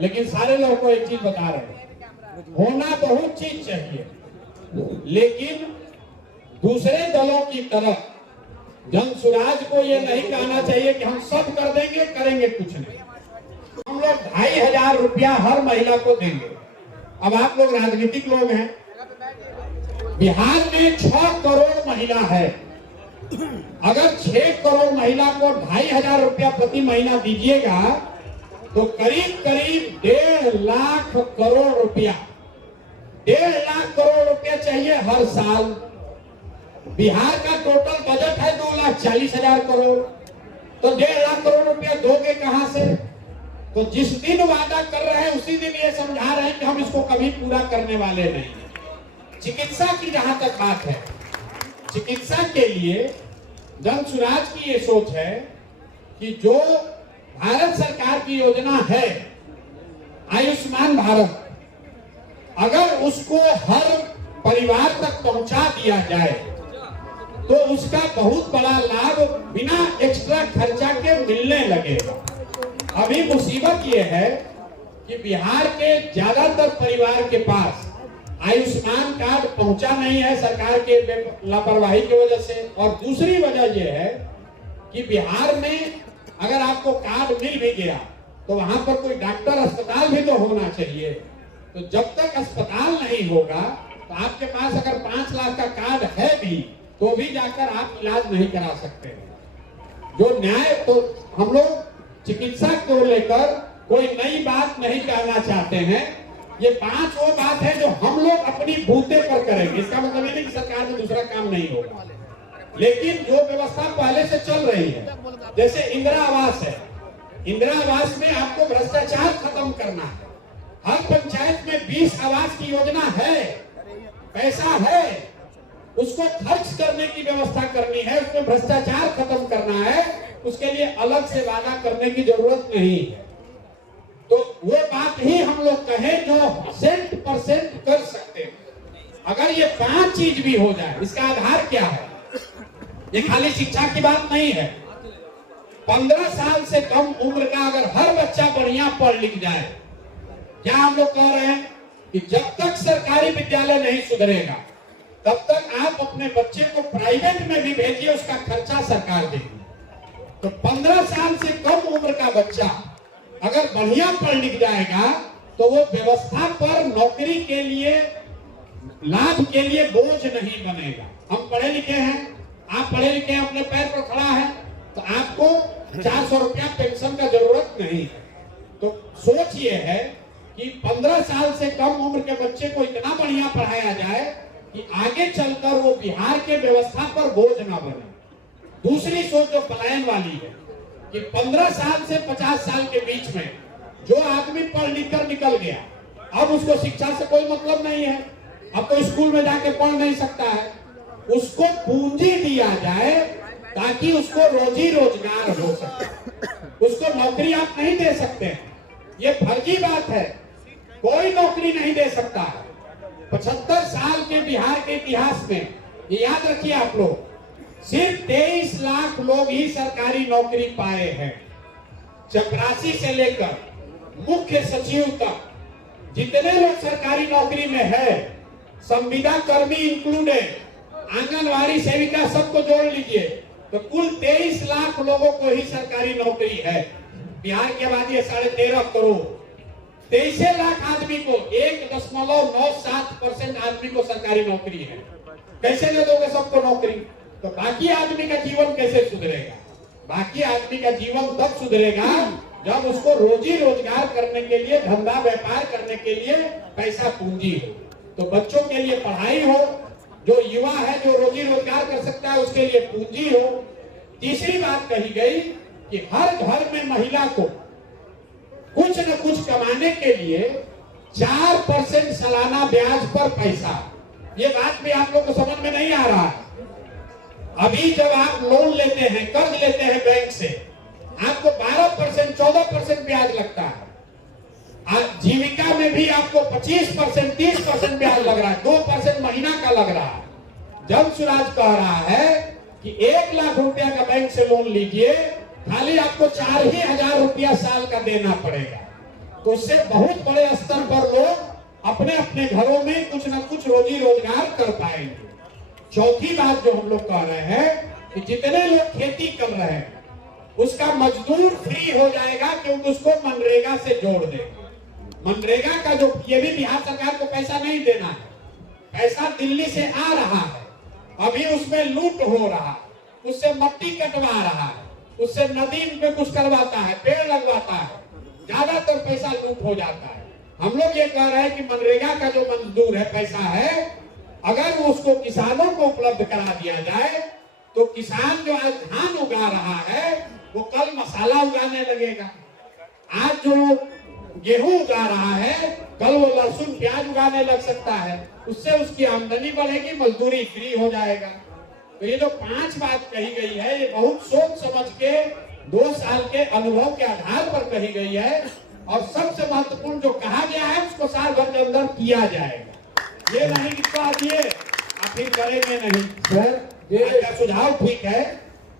लेकिन सारे लोगों को एक चीज बता रहे हैं, होना बहुत चीज चाहिए, लेकिन दूसरे दलों की तरह जनसुराज को ये नहीं कहना चाहिए कि हम सब कर देंगे, करेंगे कुछ नहीं। हम लोग 2500 रुपया हर महिला को देंगे। अब आप लोग राजनीतिक लोग हैं, बिहार में 6 करोड़ महिला है। अगर 6 करोड़ महिला को 2500 रुपया प्रति महीना दीजिएगा तो करीब करीब 1.5 लाख करोड़ रुपया, 1.5 लाख करोड़ रुपया चाहिए हर साल। बिहार का टोटल बजट है 2,40,000 करोड़, तो 1.5 लाख करोड़ रुपया दोगे कहां से? तो जिस दिन वादा कर रहे हैं उसी दिन ये समझा रहे हैं कि हम इसको कभी पूरा करने वाले नहीं। चिकित्सा की जहां तक बात है, चिकित्सा के लिए जनसुराज की ये सोच है कि जो भारत सरकार की योजना है आयुष्मान भारत, अगर उसको हर परिवार तक पहुंचा दिया जाए तो उसका बहुत बड़ा लाभ बिना एक्स्ट्रा खर्चा के मिलने लगेगा। अभी मुसीबत ये है कि बिहार के ज्यादातर परिवार के पास आयुष्मान कार्ड पहुंचा नहीं है सरकार के लापरवाही की वजह से, और दूसरी वजह यह है कि बिहार में अगर आपको कार्ड मिल भी गया तो वहां पर कोई डॉक्टर अस्पताल भी तो होना चाहिए। तो जब तक अस्पताल नहीं होगा तो आपके पास अगर 5 लाख का कार्ड है भी तो भी जाकर आप इलाज नहीं करा सकते। जो न्याय, तो हम लोग चिकित्सा को लेकर कोई नई बात नहीं कहना चाहते हैं। ये 5 वो बात है जो हम लोग अपनी बूते पर करेंगे। इसका मतलब नहीं कि सरकार में दूसरा काम नहीं होगा, लेकिन जो व्यवस्था पहले से चल रही है, जैसे इंदिरा आवास है, इंदिरा आवास में आपको भ्रष्टाचार खत्म करना है। हर पंचायत में 20 आवास की योजना है, पैसा है, उसको खर्च करने की व्यवस्था करनी है, उसमें भ्रष्टाचार खत्म करना है, उसके लिए अलग से वादा करने की जरूरत नहीं है। तो वो बात ही हम लोग कहें जो 100% कर सकते हैं। अगर ये 5 चीज भी हो जाए, इसका आधार क्या है? ये खाली शिक्षा की बात नहीं है। 15 साल से कम उम्र का अगर हर बच्चा बढ़िया पढ़ लिख जाए, क्या हम लोग कह रहे हैं कि जब तक सरकारी विद्यालय नहीं सुधरेगा तब तक आप अपने बच्चे को प्राइवेट में भी भेजिए, उसका खर्चा सरकार देगी। तो 15 साल से कम उम्र का बच्चा अगर बढ़िया पढ़ लिख जाएगा तो वो व्यवस्था पर नौकरी के लिए, लाभ के लिए बोझ नहीं बनेगा। हम पढ़े लिखे हैं, आप पढ़े लिखे हैं, अपने पैर पर खड़ा है, तो आपको 400 रुपया पेंशन का जरूरत नहीं है। तो सोच ये है कि 15 साल से कम उम्र के बच्चे को इतना बढ़िया पढ़ाया जाए कि आगे चलकर वो बिहार के व्यवस्था पर बोझ ना बने। दूसरी सोच जो पलायन वाली है कि 15 साल से 50 साल के बीच में जो आदमी पढ़ लिख कर निकल गया, अब उसको शिक्षा से कोई मतलब नहीं है, अब तो स्कूल में जाके पढ़ नहीं सकता है, उसको पूंजी दिया जाए ताकि उसको रोजी रोजगार हो सके। उसको नौकरी आप नहीं दे सकते, ये फर्जी बात है, कोई नौकरी नहीं दे सकता है। 75 साल के बिहार के इतिहास में ये याद रखिए आप लोग, सिर्फ 23 लाख लोग ही सरकारी नौकरी पाए हैं। चपरासी से लेकर मुख्य सचिव तक जितने लोग सरकारी नौकरी में है, संविदा कर्मी इंक्लूडेड, आंगनवाड़ी सेविका, सबको जोड़ लीजिए तो कुल 23 लाख लोगों को ही सरकारी नौकरी है। बिहार के बाद ये 13.5 करोड़, 23 लाख आदमी को 1.97% आदमी को सरकारी नौकरी है। कैसे दे दोगे सबको नौकरी? तो बाकी आदमी का जीवन कैसे सुधरेगा? बाकी आदमी का जीवन तब सुधरेगा जब उसको रोजी रोजगार करने के लिए, धंधा व्यापार करने के लिए पैसा पूंजी हो। तो बच्चों के लिए पढ़ाई हो, जो युवा है जो रोजी रोजगार कर सकता है उसके लिए पूंजी हो। तीसरी बात कही गई कि हर घर में महिला को कुछ न कुछ कमाने के लिए 4% सालाना ब्याज पर पैसा। ये बात भी आप लोग को समझ में नहीं आ रहा है। अभी जब आप लोन लेते हैं, कर्ज लेते हैं बैंक से, आपको 12%, 14% ब्याज लगता है। जीविका में भी आपको 25%, 30% ब्याज लग रहा है, 2% महीना का लग रहा है। जनसुराज कह रहा है कि 1 लाख रुपया का बैंक से लोन लीजिए, खाली आपको 4,000 रुपया साल का देना पड़ेगा। तो उससे बहुत बड़े स्तर पर लोग अपने अपने घरों में कुछ न कुछ रोजी रोजगार कर पाएंगे। चौथी बात जो हम लोग कह रहे हैं कि जितने लोग खेती कर रहे हैं उसका मजदूर फ्री हो जाएगा, क्योंकि उसको मनरेगा से जोड़ देंगे। मनरेगा का जो, ये भी बिहार सरकार को पैसा नहीं देना है, पैसा दिल्ली से आ रहा है, अभी उसमें लूट हो रहा है, उससे मट्टी कटवा रहा है, उससे नदी में कुछ करवाता है, पेड़ लगवाता है, ज्यादातर पैसा लूट हो जाता है। हम लोग ये कह रहे हैं कि मनरेगा का जो मजदूर है, पैसा है, अगर उसको किसानों को उपलब्ध करा दिया जाए तो किसान जो आज धान उगा रहा है वो कल मसाला उगाने लगेगा। आज जो गेहूं उगा रहा है कल वो लहसुन प्याज उगाने लग सकता है, उससे उसकी आमदनी बढ़ेगी, मजदूरी फ्री हो जाएगा। तो ये जो 5 बात कही गई है ये बहुत सोच समझ के 2 साल के अनुभव के आधार पर कही गई है, और सबसे महत्वपूर्ण जो कहा गया है उसको साल भर के अंदर किया जाएगा। ये नहीं कि कह दिए आप फिर करेंगे नहीं। सर ये का सुझाव ठीक है,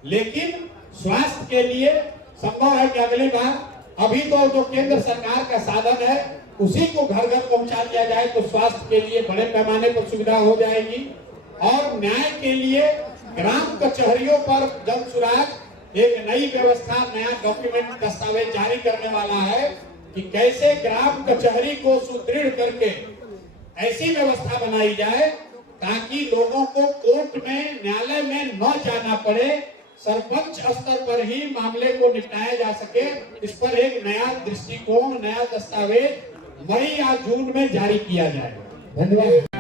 लेकिन स्वास्थ्य के लिए संभव है कि अगली बार, अभी तो जो केंद्र सरकार का साधन है उसी को घर घर पहुंचा दिया जाए तो स्वास्थ्य के लिए बड़े पैमाने पर सुविधा हो जाएगी। और न्याय के लिए ग्राम कचहरियों पर जन सुराज एक नई व्यवस्था, नया डॉक्यूमेंट, दस्तावेज जारी करने वाला है कि कैसे ग्राम कचहरी को सुदृढ़ करके ऐसी व्यवस्था बनाई जाए ताकि लोगों को कोर्ट में, न्यायालय में न जाना पड़े, सरपंच स्तर पर ही मामले को निपटाया जा सके। इस पर एक नया दृष्टिकोण, नया दस्तावेज मई या जून में जारी किया जाएगा। धन्यवाद।